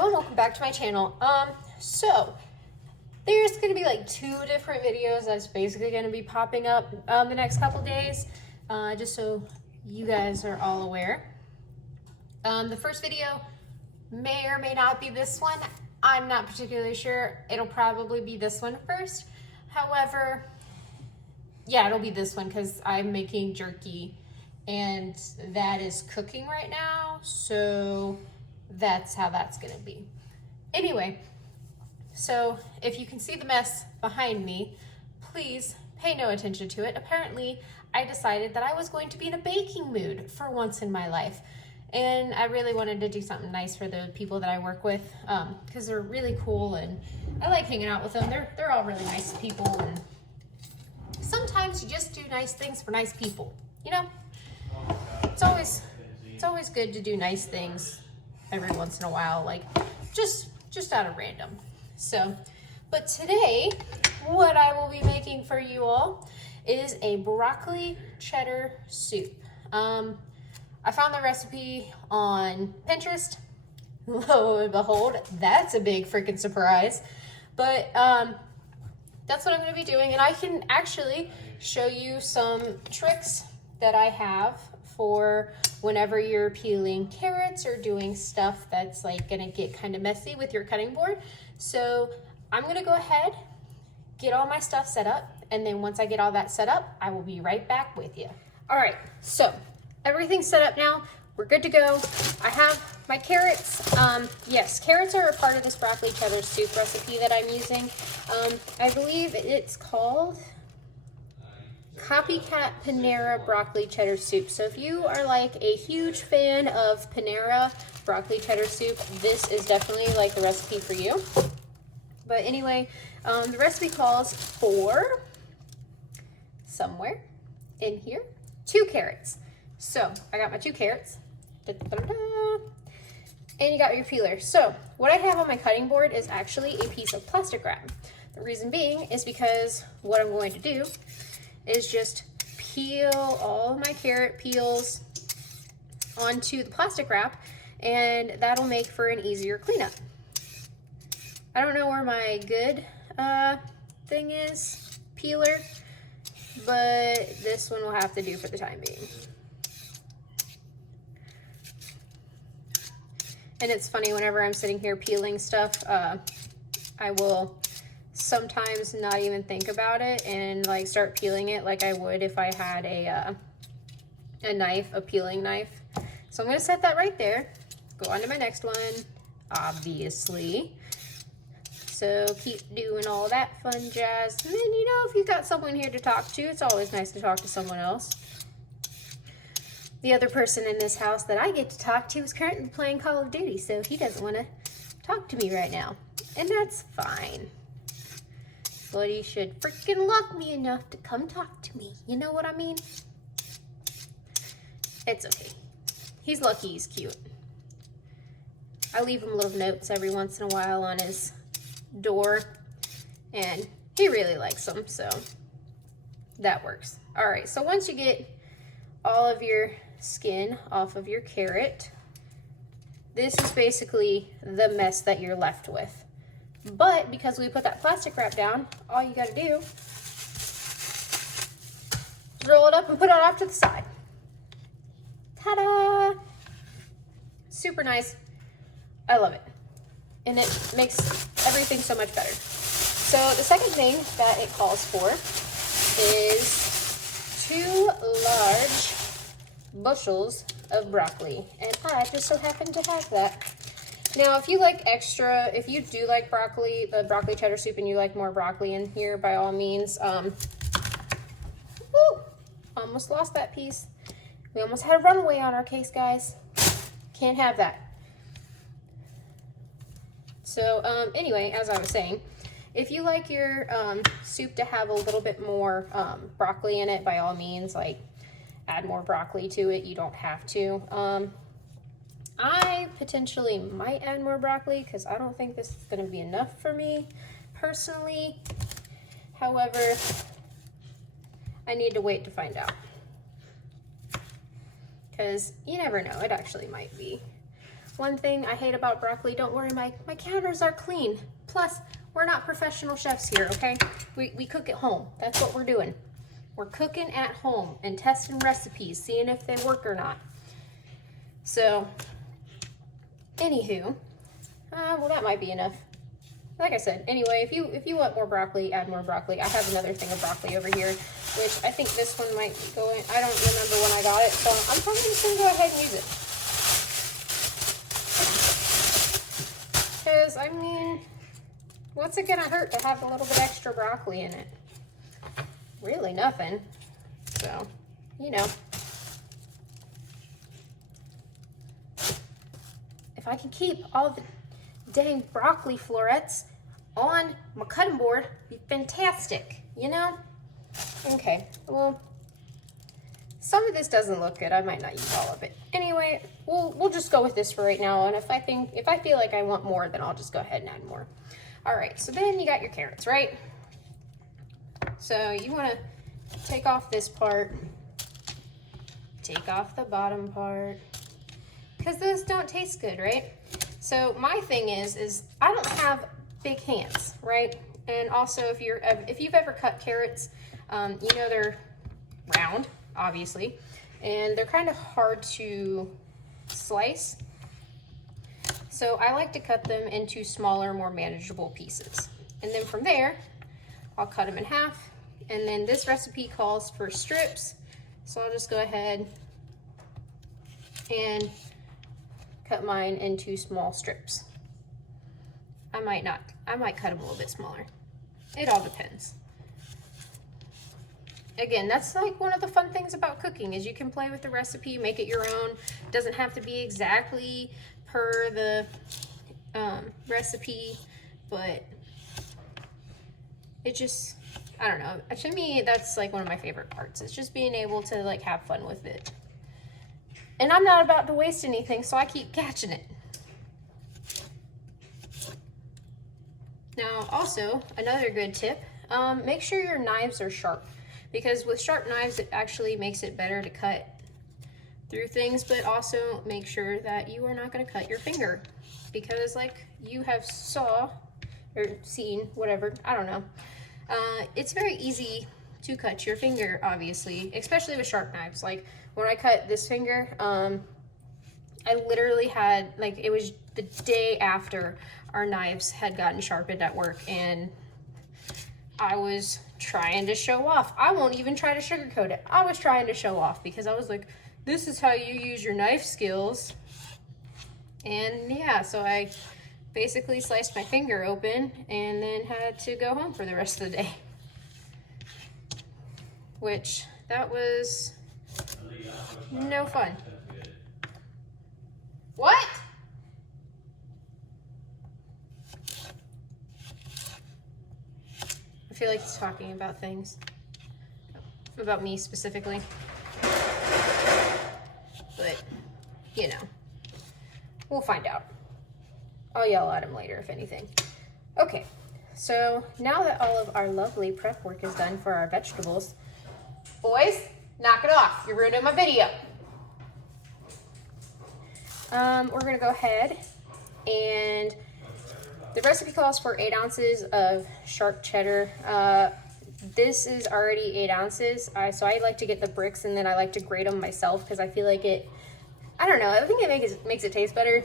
everyone, welcome back to my channel. So there's gonna be like 2 different videos that's basically gonna be popping up the next couple days, just so you guys are all aware. The first video may or may not be this one. I'm not particularly sure. It'll probably be this one first. However, yeah, it'll be this one because I'm making jerky and that is cooking right now, so that's how that's gonna be. Anyway, so if you can see the mess behind me, please pay no attention to it. Apparently, I decided that I was going to be in a baking mood for once in my life. And I really wanted to do something nice for the people that I work with, because they're really cool and I like hanging out with them. They're all really nice people, and sometimes you just do nice things for nice people, you know? It's always good to do nice things every once in a while, like just out of random. So, but today, what I will be making for you all is a broccoli cheddar soup. I found the recipe on Pinterest. Lo and behold, that's a big freaking surprise. But that's what I'm gonna be doing, and I can actually show you some tricks that I have for whenever you're peeling carrots or doing stuff that's like gonna get kind of messy with your cutting board. So I'm gonna go ahead, get all my stuff set up, and then once I get all that set up, I will be right back with you. All right, so everything's set up now. We're good to go. I have my carrots. Yes, carrots are a part of this broccoli cheddar soup recipe that I'm using. I believe it's called Copycat Panera Broccoli Cheddar Soup. So if you are like a huge fan of Panera broccoli cheddar soup, this is definitely like the recipe for you. But anyway, the recipe calls for, somewhere in here, 2 carrots. So I got my 2 carrots. And you got your peeler. So what I have on my cutting board is actually a piece of plastic wrap. The reason being is because what I'm going to do is just peel all of my carrot peels onto the plastic wrap, and that'll make for an easier cleanup. I don't know where my good thing is, peeler, but this one will have to do for the time being. And it's funny, whenever I'm sitting here peeling stuff, I will sometimes not even think about it and like start peeling it like I would if I had a knife, a peeling knife. So I'm gonna set that right there. Go on to my next one, obviously. So keep doing all that fun jazz. And then, you know, if you've got someone here to talk to, it's always nice to talk to someone else. The other person in this house that I get to talk to is currently playing Call of Duty, so he doesn't want to talk to me right now. And that's fine. But he should freaking love me enough to come talk to me. You know what I mean? It's okay. He's lucky he's cute. I leave him little notes every once in a while on his door, and he really likes them, so that works. All right, so once you get all of your skin off of your carrot, this is basically the mess that you're left with. But because we put that plastic wrap down, all you gotta do is roll it up and put it off to the side. Ta-da! Super nice. I love it. And it makes everything so much better. So the second thing that it calls for is 2 large bushels of broccoli, and I just so happen to have that. Now, if you like if you do like broccoli, the broccoli cheddar soup, and you like more broccoli in here, by all means, almost lost that piece. We almost had a runaway on our case, guys. Can't have that. So, anyway, as I was saying, if you like your soup to have a little bit more broccoli in it, by all means, like, add more broccoli to it. You don't have to. I potentially might add more broccoli because I don't think this is going to be enough for me personally. However, I need to wait to find out, because you never know, it actually might be. one thing I hate about broccoli. Don't worry, my counters are clean. Plus, we're not professional chefs here, okay? We cook at home. That's what we're doing. We're cooking at home and testing recipes, seeing if they work or not. So, anywho, well, that might be enough. Like I said, anyway, if you want more broccoli, add more broccoli. I have another thing of broccoli over here, which I think this one might be going. I don't remember when I got it, so I'm probably just gonna go ahead and use it. Because, I mean, what's it gonna hurt to have a little bit extra broccoli in it? Really nothing. So, you know. If I can keep all the dang broccoli florets on my cutting board, be fantastic, you know? Okay, well, some of this doesn't look good. I might not use all of it. Anyway, we'll just go with this for right now, and if I feel like I want more, then I'll just go ahead and add more. All right, so then you got your carrots, right? So you want to take off this part, take off the bottom part, because those don't taste good, right? So my thing is I don't have big hands, right? And also if you've ever cut carrots, you know they're round, obviously, and they're kind of hard to slice. So I like to cut them into smaller, more manageable pieces. And then from there, I'll cut them in half. And then this recipe calls for strips. So I'll just go ahead and cut mine into small strips. I might cut them a little bit smaller. It all depends. Again, that's like one of the fun things about cooking is you can play with the recipe, make it your own. It doesn't have to be exactly per the recipe, but it just, I don't know. To me, that's like one of my favorite parts. It's just being able to like have fun with it. And I'm not about to waste anything, so I keep catching it. Now, also, another good tip, make sure your knives are sharp. Because with sharp knives, it actually makes it better to cut through things, but also make sure that you are not gonna cut your finger. Because like you have saw, or seen, whatever, I don't know. It's very easy to cut your finger, obviously, especially with sharp knives. Like when I cut this finger, I literally had, like, it was the day after our knives had gotten sharpened at work, and I was trying to show off. I won't even try to sugarcoat it. I was trying to show off because I was like, this is how you use your knife skills. And yeah, so I basically sliced my finger open and then had to go home for the rest of the day. Which, that was no fun. What? I feel like he's talking about things. About me specifically. But, you know, we'll find out. I'll yell at him later if anything. Okay, so now that all of our lovely prep work is done for our vegetables, boys, knock it off. You're ruining my video. We're gonna go ahead and the recipe calls for 8 ounces of sharp cheddar. This is already 8 ounces. So I like to get the bricks and then I like to grate them myself because I feel like I don't know, I think it makes it taste better.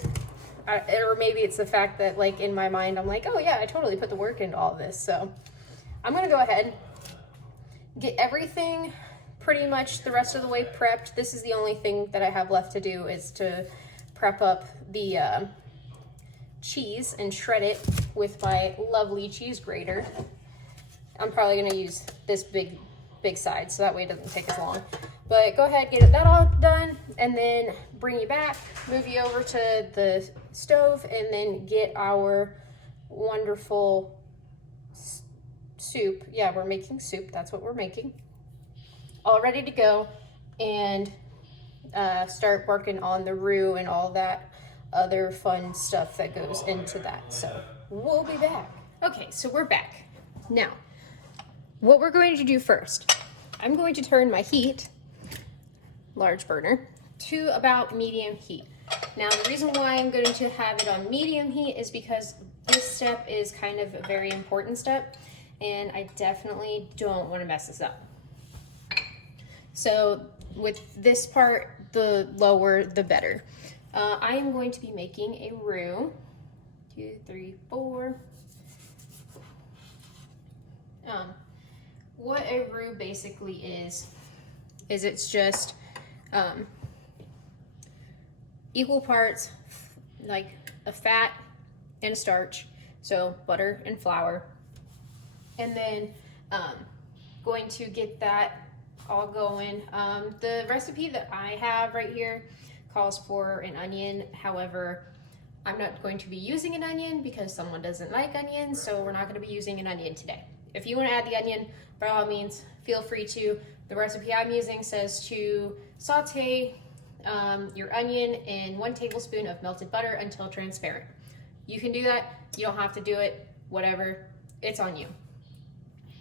Or maybe it's the fact that, like, in my mind, I'm like, oh yeah, I totally put the work into all this. So I'm gonna go ahead, get everything pretty much the rest of the way prepped. This is the only thing that I have left to do is to prep up the cheese and shred it with my lovely cheese grater. I'm probably gonna use this big side so that way it doesn't take as long. But go ahead, get that all done, and then bring you back, move you over to the stove, and then get our wonderful soup. Yeah, we're making soup, that's what we're making. All ready to go, and start working on the roux and all that other fun stuff that goes into that. So we'll be back. Okay, so we're back. Now, what we're going to do first, I'm going to turn my heat, large burner, to about medium heat. Now, the reason why I'm going to have it on medium heat is because this step is kind of a very important step, and I definitely don't want to mess this up. So with this part, the lower, the better. I am going to be making a roux. 2, 3, 4. What a roux basically is it's just equal parts like a fat and a starch, so butter and flour, and then going to get that all going. The recipe that I have right here calls for an onion. However, I'm not going to be using an onion because someone doesn't like onions, so we're not going to be using an onion today. If you want to add the onion, by all means, feel free to. The recipe I'm using says to saute your onion in 1 tablespoon of melted butter until transparent. You can do that. You don't have to do it. Whatever. It's on you.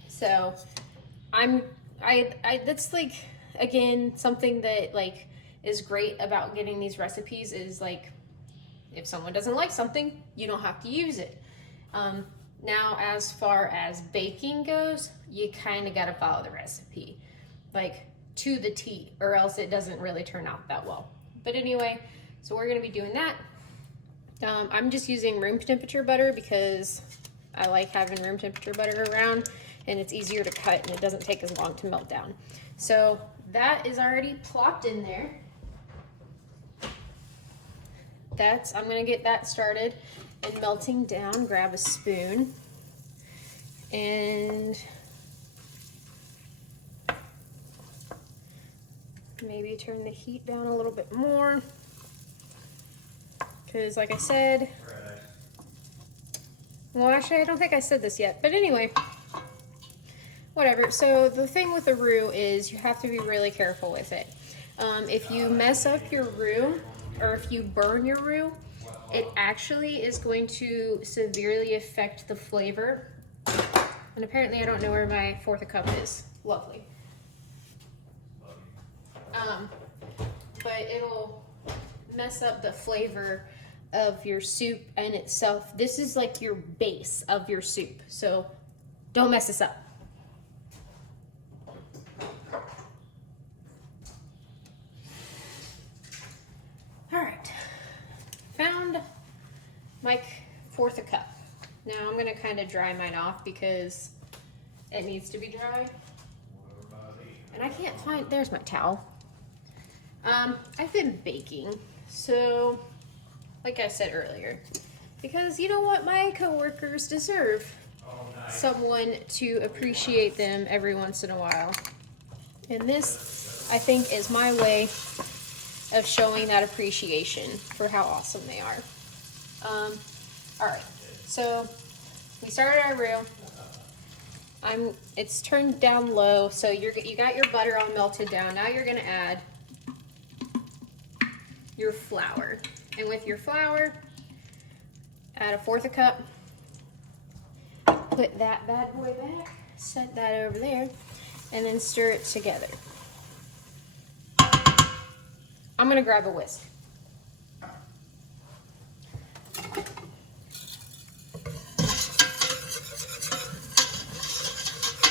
So that's like, again, something that like is great about getting these recipes is like, if someone doesn't like something, you don't have to use it. Now, as far as baking goes, you kind of got to follow the recipe, like to the T, or else it doesn't really turn out that well. But anyway, so we're going to be doing that. I'm just using room temperature butter because I like having room temperature butter around, and it's easier to cut and it doesn't take as long to melt down. So that is already plopped in there. I'm going to get that started and melting down. Grab a spoon and maybe turn the heat down a little bit more, because like I said, well, actually I don't think I said this yet, but anyway, whatever. So the thing with the roux is you have to be really careful with it. If you mess up your roux, or if you burn your roux, it actually is going to severely affect the flavor. And apparently I don't know where my 1/4 cup is. Lovely. But it'll mess up the flavor of your soup in itself. This is like your base of your soup, so don't mess this up. All right, found my 1/4 cup. Now I'm gonna kind of dry mine off because it needs to be dry. And I can't find, there's my towel. I've been baking, so like I said earlier, because you know what, my coworkers deserve someone to appreciate them every once in a while. And this, I think, is my way of showing that appreciation for how awesome they are. All right, so we started our roux. It's turned down low, so you got your butter all melted down. Now you're gonna add your flour, and with your flour, add a 1/4 cup. Put that bad boy back, set that over there, and then stir it together. I'm gonna grab a whisk.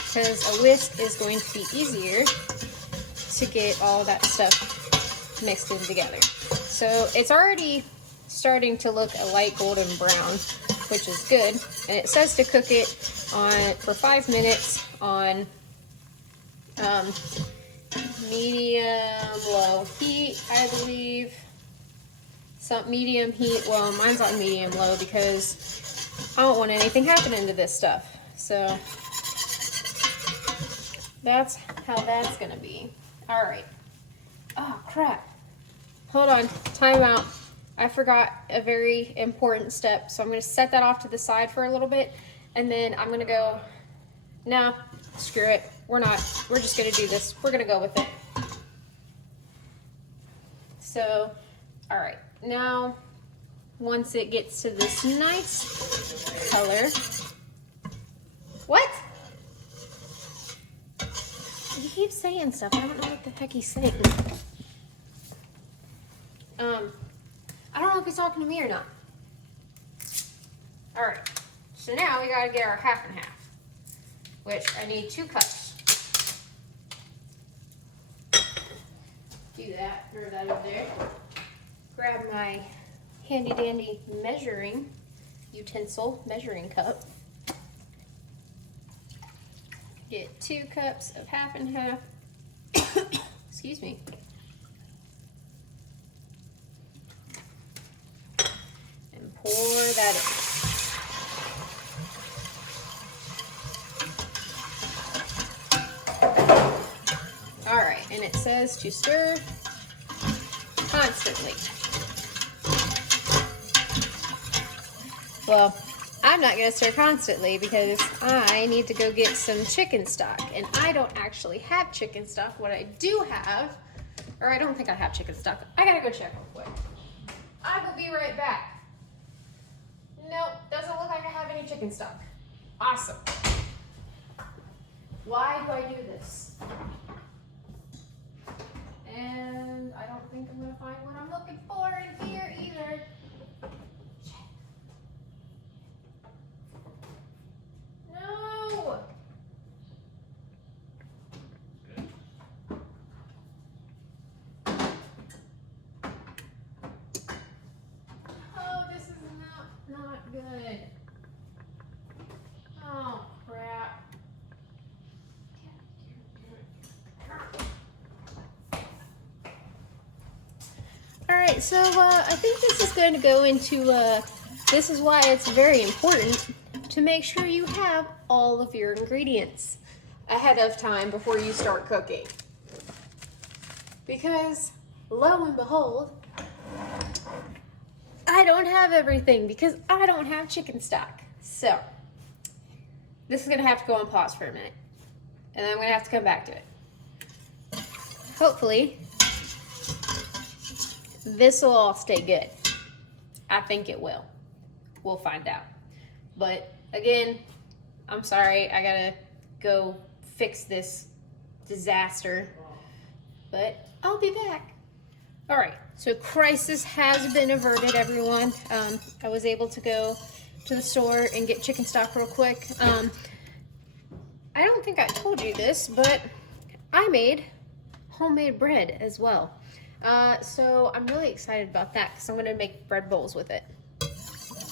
Because a whisk is going to be easier to get all that stuff mixed in together. So it's already starting to look a light golden brown, which is good. And it says to cook it for 5 minutes on medium-low heat, I believe. Some medium heat. Well, mine's on medium-low because I don't want anything happening to this stuff. So that's how that's gonna be. All right. Oh, crap. Hold on, time out. I forgot a very important step, so I'm gonna set that off to the side for a little bit, and then I'm gonna go, no, screw it. We're just gonna do this. We're gonna go with it. So, all right, now, once it gets to this nice color, what? He keeps saying stuff. I don't know what the heck he's saying. I don't know if he's talking to me or not. All right, so now we gotta get our half and half, which I need 2 cups. Do that, throw that over there. Grab my handy dandy measuring utensil, measuring cup. Get 2 cups of half and half. Excuse me. And pour that in. All right, and it says to stir constantly. Well, I'm not going to stir constantly because I need to go get some chicken stock, and I don't actually have chicken stock. What I do have, or I don't think I have chicken stock. I gotta go check real quick. I will be right back. Nope, doesn't look like I have any chicken stock. Awesome. Why do I do this? And I don't think I'm gonna find what I'm looking for in here either. No! Oh, this is not good. Oh, crap. All right, so I think this is going to go into, this is why it's very important to make sure you have all of your ingredients ahead of time before you start cooking. Because, lo and behold, I don't have everything because I don't have chicken stock. So, this is going to have to go on pause for a minute. And then I'm going to have to come back to it. Hopefully, this will all stay good. I think it will. We'll find out. But again, I'm sorry, I gotta go fix this disaster. But I'll be back. All right, so crisis has been averted, everyone. I was able to go to the store and get chicken stock real quick. I don't think I told you this, but I made homemade bread as well. So I'm really excited about that because I'm gonna make bread bowls with it.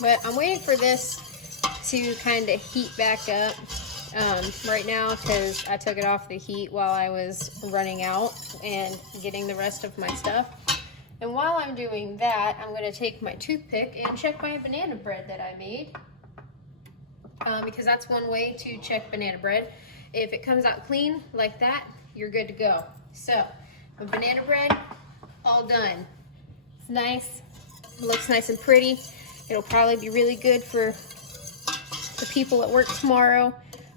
But I'm waiting for this to kind of heat back up right now because I took it off the heat while I was running out and getting the rest of my stuff. And while I'm doing that, I'm gonna take my toothpick and check my banana bread that I made. Because that's one way to check banana bread. If it comes out clean like that, you're good to go. So, my banana bread, all done. It's nice, it looks nice and pretty. It'll probably be really good for the people at work tomorrow.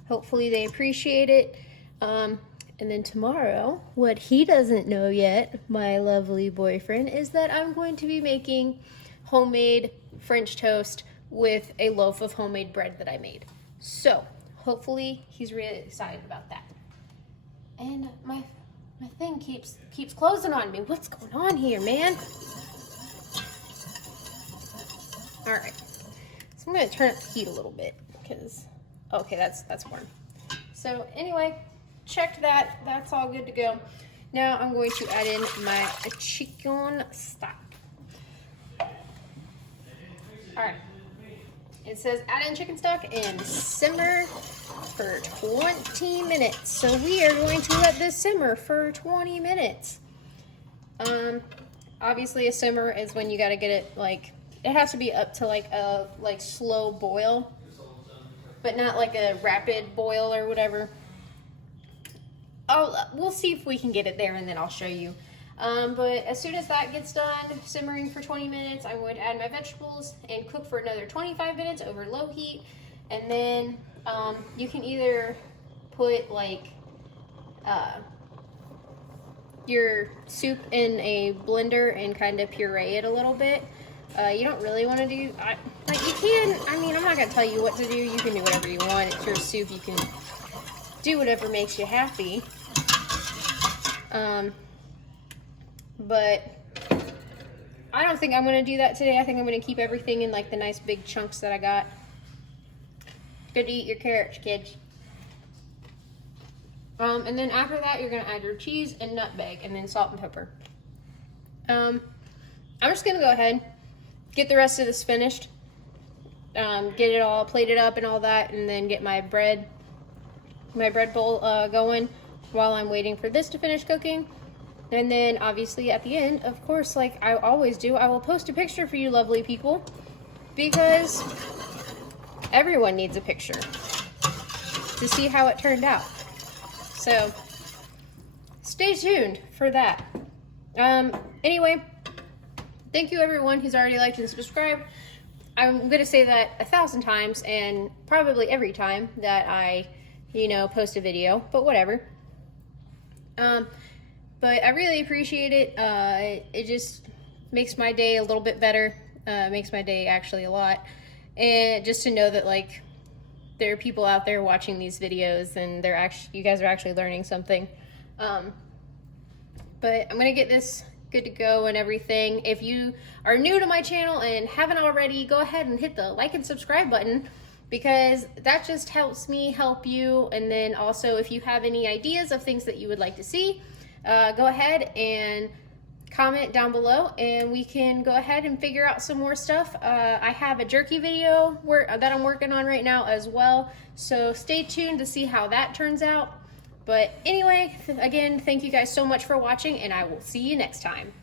Hopefully they appreciate it. And then tomorrow, what he doesn't know yet, my lovely boyfriend, is that I'm going to be making homemade French toast with a loaf of homemade bread that I made. So, hopefully he's really excited about that. And my thing keeps closing on me. What's going on here, man? All right, so I'm gonna turn up the heat a little bit because, okay, that's warm. So anyway, checked that, that's all good to go. Now I'm going to add in my chicken stock. All right, it says add in chicken stock and simmer for 20 minutes. So we are going to let this simmer for 20 minutes. Obviously a simmer is when you gotta get it like, it has to be up to like a slow boil, but not like a rapid boil or whatever. We'll see if we can get it there and then I'll show you. But as soon as that gets done simmering for 20 minutes, I'm going to add my vegetables and cook for another 25 minutes over low heat. And then you can either put like your soup in a blender and kind of puree it a little bit. You don't really want to do, like you can, I mean, I'm not going to tell you what to do. You can do whatever you want. It's your soup. You can do whatever makes you happy. But I don't think I'm gonna do that today. I think I'm gonna keep everything in like the nice big chunks that I got. Good to eat your carrots, kids. And then after that, you're gonna add your cheese and nutmeg, and then salt and pepper. I'm just gonna go ahead, get the rest of this finished, get it all plated up and all that, and then get my bread bowl going while I'm waiting for this to finish cooking. And then obviously at the end, of course, like I always do, I will post a picture for you lovely people, because everyone needs a picture to see how it turned out. So stay tuned for that. Anyway, thank you everyone who's already liked and subscribed. I'm gonna say that 1,000 times, and probably every time that I, post a video, but whatever. But I really appreciate it. It just makes my day a little bit better. Makes my day actually a lot. And just to know that like there are people out there watching these videos, and you guys are actually learning something. But I'm gonna get this good to go and everything. If you are new to my channel and haven't already, go ahead and hit the like and subscribe button, because that just helps me help you. And then also, if you have any ideas of things that you would like to see, go ahead and comment down below, and we can go ahead and figure out some more stuff. I have a jerky video that I'm working on right now as well, so stay tuned to see how that turns out. But anyway, again, thank you guys so much for watching, and I will see you next time.